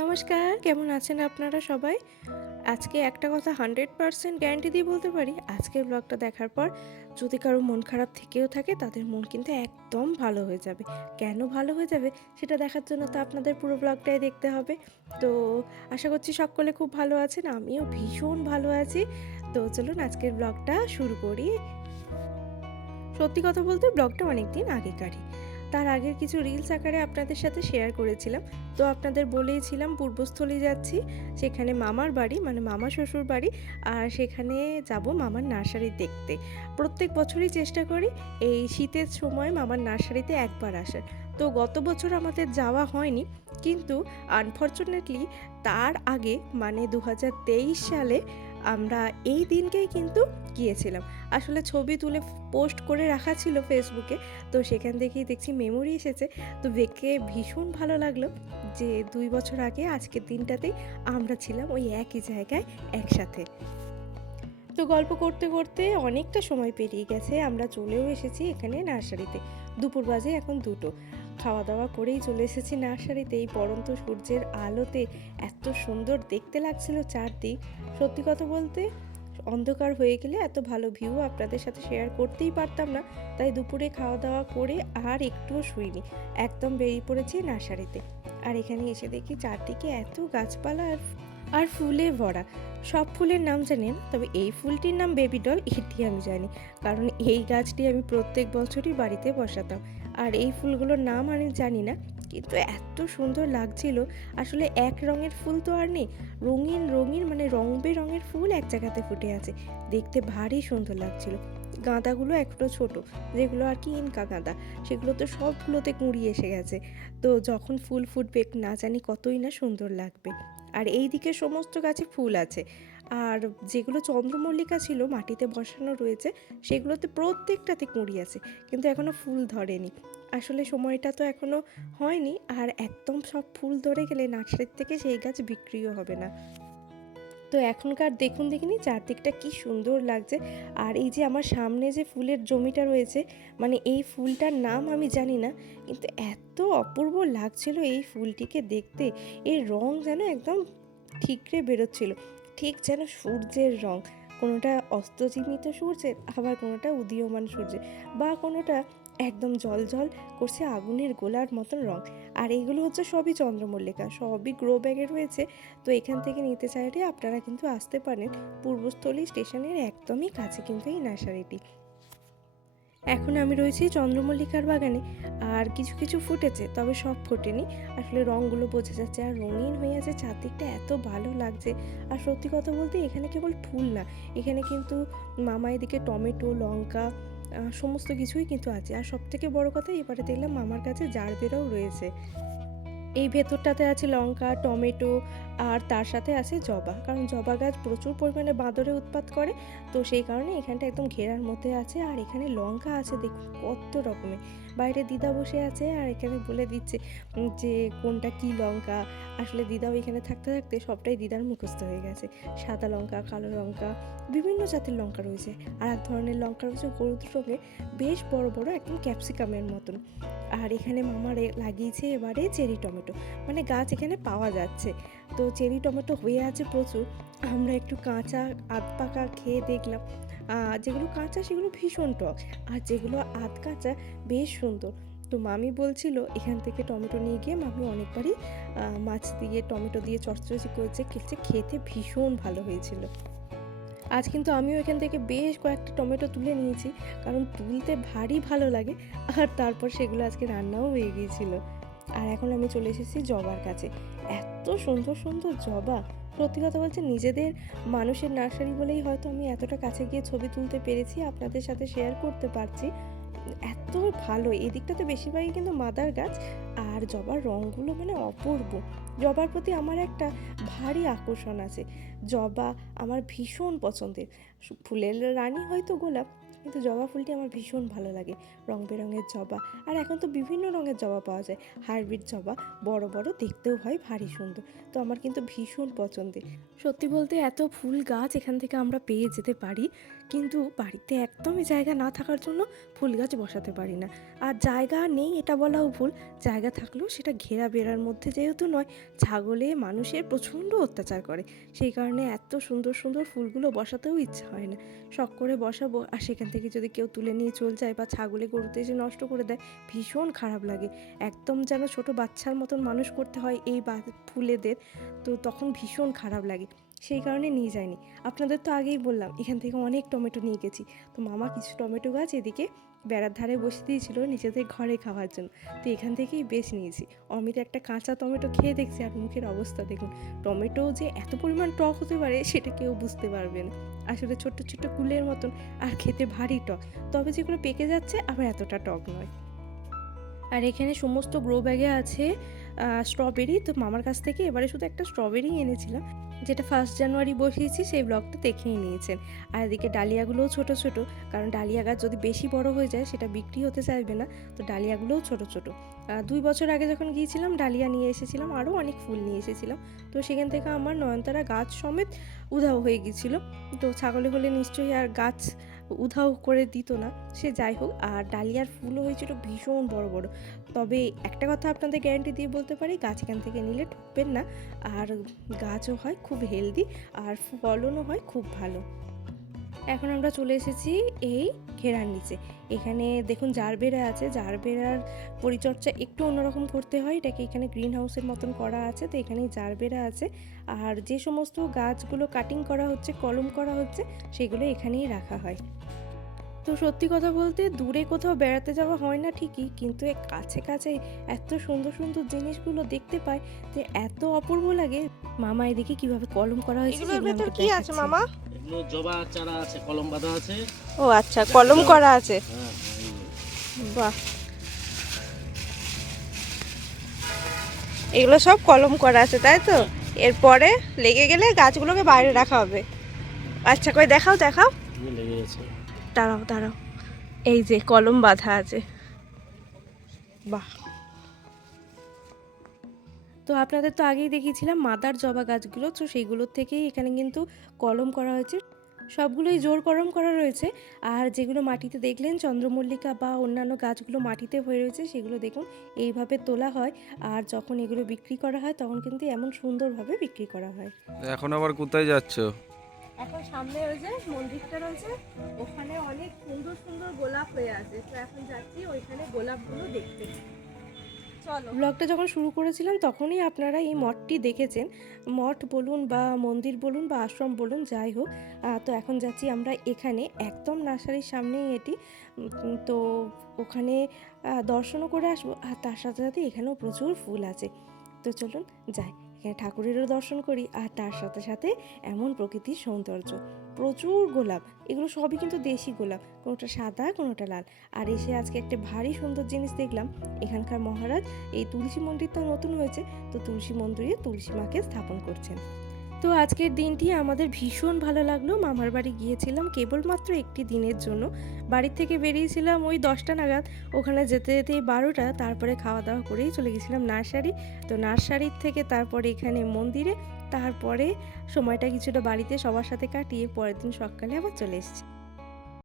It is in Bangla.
নমস্কার, কেমন আছেন আপনারা সবাই? আজকে একটা কথা হান্ড্রেড পারসেন্ট গ্যারান্টি দিয়ে বলতে পারি, আজকের ব্লগটা দেখার পর যদি কারও মন খারাপ থেকেও থাকে, তাদের মন কিন্তু একদম ভালো হয়ে যাবে। কেন ভালো হয়ে যাবে সেটা দেখার জন্য তো আপনাদের পুরো ব্লগটাই দেখতে হবে। তো আশা করছি সকলে খুব ভালো আছেন, আমিও ভীষণ ভালো আছি। তো চলুন আজকের ব্লগটা শুরু করি। সত্যি কথা বলতে ব্লগটা অনেক দিন আগেকারই। তার আগের কিছু রিলস আকারে আপনাদের সাথে শেয়ার করেছিলাম। তো আপনাদের বলেইছিলাম, পূর্বস্থলী যাচ্ছি, সেখানে মামার বাড়ি মানে মামা শ্বশুর বাড়ি, আর সেখানে যাব মামার নার্সারি দেখতে। প্রত্যেক বছরই চেষ্টা করি এই শীতের সময় মামার নার্সারিতে একবার আসার। তো গত বছর আমাদের যাওয়া হয়নি, কিন্তু আনফর্চুনেটলি তার আগে মানে দু হাজার তেইশ সালে আমরা এই দিনকেই কিন্তু গিয়েছিলাম। আসলে ছবি তুলে পোস্ট করে রাখা ছিল ফেসবুকে তো সেখান থেকেই দেখছি মেমোরি এসেছে। তো দেখে ভীষণ ভালো লাগল যে দুই বছর আগে আজকের দিনটাতেই আমরা ছিলাম ওই একই জায়গায় একসাথে। তো গল্প করতে করতে অনেকটা সময় পেরিয়ে গেছে, আমরা চলেও এসেছি এখানে নার্সারিতে। দুপুর বাজে এখন দুটো। খাওয়া দাওয়া করেই চলে এসেছি নার্সারিতে। এই পরন্ত সূর্যের আলোতে এত সুন্দর দেখতে লাগছিল চারদিক। সত্যি কথা বলতে, অন্ধকার হয়ে গেলে এত ভালো ভিউ আপনাদের সাথে শেয়ার করতেই পারতাম না। তাই দুপুরে খাওয়া দাওয়া করে আর একটুও শুইনি। একদম বেরিয়ে পড়েছি নার্সারিতে। আর এখানে এসে দেখি চারদিকে এত গাছপালা আর আর ফুলে ভরা। সব ফুলের নাম জানেন, তবে এই ফুলটির নাম বেবি ডল এটি আমি জানি। কারণ এই গাছটি আমি প্রত্যেক বছরই বাড়িতে বসাতাম। আর এই ফুলগুলোর নাম আমি জানি না, কিন্তু এত সুন্দর লাগছিল। আসলে এক রঙের ফুল তো আর নেই, রঙিন রঙিন মানে রং বেরঙের ফুল এক জায়গাতে ফুটে আছে। দেখতে ভারী সুন্দর লাগছিল। গাঁদাগুলো একটু ছোট, যেগুলো আর কি ইনকা গাঁদা, সেগুলো তো সবগুলোতে কুঁড়ি এসে গেছে। তো যখন ফুল ফুটবে, না জানি কতই না সুন্দর লাগবে। আর এই দিকে সমস্ত গাছে ফুল আছে। আর যেগুলো চন্দ্রমল্লিকা ছিল মাটিতে বসানো রয়েছে, সেগুলোতে প্রত্যেকটাতে কুঁড়ি আছে, কিন্তু এখনও ফুল ধরেনি। আসলে সময়টা তো এখনও হয়নি, আর একদম সব ফুল ধরে গেলে নার্সারির থেকে সেই গাছ বিক্রিও হবে না। তো এখনকার দেখুন দেখিনি চারদিকটা কি সুন্দর লাগছে, আর এই যে আমার সামনে যে ফুলের জমিটা রয়েছে মানে এই ফুলটার নাম আমি জানি না, কিন্তু এত অপূর্ব লাগছিল এই ফুলটিকে দেখতে। এর রং যেন একদম ঠিকরে বেরোচ্ছিল। ঠিক যেন সূর্যের রং। কোনোটা অস্তচিহ্নিত সূর্যের, আবার কোনোটা উদীয়মান সূর্যের, বা কোনোটা একদম জল জল করছে আগুনের গোলার মতন রং। আর এইগুলো হচ্ছে সবই চন্দ্রমল্লিকা, সবই গ্রো ব্যাগে রয়েছে। তো এখান থেকে নিতে চাইলে আপনারা কিন্তু আসতে পারেন। পূর্বস্থলী স্টেশনের একদমই কাছে কিন্তু এই নার্সারিটি। এখন আমি রয়েছি চন্দ্রমল্লিকার বাগানে। আর কিছু কিছু ফুটেছে, তবে সব ফোটেনি। আসলে রঙগুলো বোঝা যাচ্ছে আর রঙিন হয়ে আছে। চারদিকটা এত ভালো লাগছে। আর সত্যি কথা বলতে এখানে কেবল ফুল না, এখানে কিন্তু মামা এদিকে টমেটো, লঙ্কা সমস্ত কিছুই কিন্তু আছে। আর সব থেকে বড় কথা, এবারে দেখলাম মামার কাছে জারবেরাও রয়েছে। এই ভেতরটাতে আছে লঙ্কা, টমেটো আর তার সাথে আছে জবা। কারণ জবা গাছ প্রচুর পরিমাণে বাঁদরে উৎপাত করে। তো সেই কারণে এখানটা একদম ঘেরার মধ্যে আছে। আর এখানে লঙ্কা আছে, দেখুন, কত রকমের। বাইরে দিদা বসে আছে আর এখানে বলে দিচ্ছে যে কোনটা কি লঙ্কা। আসলে দিদাও এখানে থাকতে থাকতে সবটাই দিদার মুখস্থ হয়ে গেছে। সাদা লঙ্কা, কালো লঙ্কা, বিভিন্ন জাতের লঙ্কা রয়েছে। আর এক ধরনের লঙ্কা রয়েছে হলুদ রঙের বেশ বড় বড় একদম ক্যাপসিকামের মতন। আর এখানে মামা লাগিয়েছে এবারে চেরি টমেটো। মানে গাছ এখানে পাওয়া যাচ্ছে। তো চেরি টমেটো হয়ে আছে প্রচুর। আমরা একটু কাঁচা আধ পাকা খেয়ে দেখলাম। যেগুলো কাঁচা, সেগুলো ভীষণ টক। আর যেগুলো আধ কাঁচা, বেশ সুন্দর। তো মামি বলছিল, এখান থেকে টমেটো নিয়ে গিয়ে মামি অনেকবারই মাছ দিয়ে, টমেটো দিয়ে চটচড়ি করেছে খেলছে খেতে ভীষণ ভালো হয়েছিল। আজ কিন্তু আমিও এখান থেকে বেশ কয়েকটা টমেটো তুলে নিয়েছি, কারণ তুলতে ভারী ভালো লাগে, আর তারপর সেগুলো আজকে রান্নাও হয়ে গিয়েছিল। আর এখন আমি চলে এসেছি জবার কাছে। এত সুন্দর সুন্দর জবা! সত্যি কথা বলছে নিজেদের মানুষের নার্সারি বলেই হয়তো আমি এতটা কাছে গিয়ে ছবি তুলতে পেরেছি, আপনাদের সাথে শেয়ার করতে পারছি। এত ভালো, এই দিকটাতে বেশিরভাগই কিন্তু মাদার গাছ আর জবার রঙগুলো মানে অপূর্ব। জবার প্রতি আমার একটা ভারী আকর্ষণ আছে। জবা আমার ভীষণ পছন্দের। ফুলের রানী হয়তো গোলাপ কিন্তু জবা ফুলটি আমার ভীষণ ভালো লাগে। রং বেরঙের জবা, আর এখন তো বিভিন্ন রঙের জবা পাওয়া যায়। হাইব্রিড জবা, বড় বড়, দেখতেও হয় ভারী সুন্দর। তো আমার কিন্তু ভীষণ পছন্দের। সত্যি বলতে এত ফুল গাছ এখান থেকে আমরা পেয়ে যেতে পারি, কিন্তু বাড়িতে একদমই জায়গা না থাকার জন্য ফুল গাছ বসাতে পারি না। আর জায়গা নেই, এটা বলাও ভুল। জায়গা থাকলেও সেটা ঘেরা বেড়ার মধ্যে যেহেতু নয়, ছাগলে মানুষের প্রচণ্ড অত্যাচার করে। সেই কারণে এত সুন্দর সুন্দর ফুলগুলো বসাতেও ইচ্ছা হয় না। শখ করে বসাবো, আর সেখান থেকে যদি কেউ তুলে নিয়ে চলে যায় বা ছাগলে গরুতে এসে নষ্ট করে দেয়, ভীষণ খারাপ লাগে। একদম যেন ছোট বাচ্চার মতন মানুষ করতে হয় এই বা- ফুলেদের, তো তখন ভীষণ খারাপ লাগে। সেই কারণে নিয়ে যায়নি আপনাদের তো আগেই বললাম, এখান থেকে অনেক টমেটো নিয়ে গেছি। তো মামা কিছু টমেটো গাছ এদিকে বেড়ার ধারে বসে দিয়েছিল নিজেদের ঘরে খাওয়ার জন্য। তো এখান থেকেই বেশ নিয়েছি। অমিত একটা কাঁচা টমেটো খেয়ে দেখছি আর মুখের অবস্থা দেখুন। টমেটো যে এত পরিমাণ টক হতে পারে সেটা কেউ বুঝতে পারবে না। আসলে ছোট্ট ছোট্ট কুলের মতন আর খেতে ভারী টক। তবে যেগুলো পেকে যাচ্ছে আবার এতটা টক নয়। আর এখানে সমস্ত গ্রো ব্যাগে আছে স্ট্রবেরি। তো মামার কাছ থেকে এবারে শুধু একটা স্ট্রবেরি এনেছিলাম। যেটা ফার্স্ট জানুয়ারি বসিয়েছি, সেই ব্লগটা দেখেই নিয়েছেন। আর এদিকে ডালিয়াগুলোও ছোট ছোট, কারণ ডালিয়া গাছ যদি বেশি বড় হয়ে যায়, সেটা বিক্রি হতে চাইবে না, তো ডালিয়াগুলোও ছোট ছোট। দুই বছর আগে যখন গিয়েছিলাম, ডালিয়া নিয়ে এসেছিলাম, আরও অনেক ফুল নিয়ে এসেছিলাম। তো সেখান থেকে আমার নয়নতারা গাছ সমেত উধাও হয়ে গিয়েছিল। তো ছাগলে হলে নিশ্চয়ই আর গাছ উধাও করে দিত না। সে যাই হোক, আর ডালিয়ার ফুলও হয়েছিল ভীষণ বড় বড়। তবে একটা কথা আপনাদের গ্যারান্টি দিয়ে বলতে পারি, গাছ এখান থেকে নিলে ঠকবেন না। আর গাছও হয় খুব হেলদি আর ফলনও হয় খুব ভালো। এখন আমরা চলে এসেছি এই ঘেরার নিচে। এখানে দেখুন জারবেরা আছে জারবেরার পরিচর্যা একটু অন্যরকম করতে হয়। এটাকে এখানে গ্রিন হাউসের মতন করা আছে তো এখানে জারবেরা আছে। আর যে সমস্ত গাছগুলো কাটিং করা হচ্ছে কলম করা হচ্ছে সেগুলো এখানেই রাখা হয়। তো সত্যি কথা বলতে দূরে কোথাও বেড়াতে যাওয়া হয় না ঠিকই কিন্তু কাছে কাছে এত সুন্দর সুন্দর জিনিসগুলো দেখতে পাই যে এত অপূর্ব লাগে। মামা এদিকে কীভাবে কলম করা হয়েছে কি আছে মামা? এগুলো জবা চারা আছে কলম বাঁধা আছে। ও আচ্ছা কলম করা আছে? হ্যাঁ বাহ। এগুলো সব কলম করা আছে তাই তো? এরপরে লেগে গেলে গাছগুলোকে বাইরে রাখা হবে। আচ্ছা করে দেখাও দেখাও। দাঁড়াও দাঁড়াও। এই যে কলম বাঁধা আছে। বাহ। তো আপনাদের তো আগেই দেখিয়েছিলাম মাদার জবা গাছগুলো তো সেইগুলোর থেকেই এখানে কিন্তু কলম করা হয়েছে। সবগুলোই জোর কলম করা রয়েছে। আর যেগুলো মাটিতে দেখলেন চন্দ্রমল্লিকা বা অন্যান্য গাছগুলো মাটিতে হয়ে রয়েছে সেগুলো দেখুন এইভাবে তোলা হয়। আর যখন এগুলো বিক্রি করা হয় তখন কিন্তু এমন সুন্দরভাবে বিক্রি করা হয়। এখন আবার কোথায় যাচ্ছ? এখন সামনে ওই যে মন্দিরটা রয়েছে ওখানে অনেক সুন্দর সুন্দর গোলাপ হয়ে আছে। তো এখন যাচ্ছি ওইখানে গোলাপগুলো দেখতে। ব্লগটা যখন শুরু করেছিলাম, তখনই আপনারা এই মঠটি দেখেছেন। মঠ বলুন বা মন্দির বলুন বা আশ্রম বলুন, যাই হোক তো এখন যাচ্ছি আমরা এখানে, একদম নার্সারির সামনেই এটি। তো ওখানে দর্শনও করে আসব, আর তার সাথে সাথে এখানেও প্রচুর ফুল আছে। তো চলুন, যাই, এখানে ঠাকুরেরও দর্শন করি, আর তার সাথে সাথে এমন প্রকৃতির সৌন্দর্য। প্রচুর গোলাপ। এগুলো সবই কিন্তু দেশি গোলাপ, কোনোটা সাদা, কোনোটা লাল। আর এসে আজকে একটা ভারী সুন্দর জিনিস দেখলাম, এখানকার মহারাজ এই তুলসী মন্দিরটা নতুন হয়েছে, তো তুলসী মন্দিরে তুলসী মাকে স্থাপন করছেন। তো আজকের দিনটি আমাদের ভীষণ ভালো লাগল। মামার বাড়ি গিয়েছিলাম কেবলমাত্র একটি দিনের জন্য। বাড়ির থেকে বেরিয়েছিলাম ওই দশটা নাগাদ। ওখানে যেতে যেতে বারোটা, তারপরে খাওয়া দাওয়া করেই চলে গেছিলাম নার্সারি। তো নার্সারির থেকে তারপরে এখানে মন্দিরে, তারপরে সময়টা কিছুটা বাড়িতে সবার সাথে কাটিয়ে পরের দিন সকালে আবার চলে এসেছি।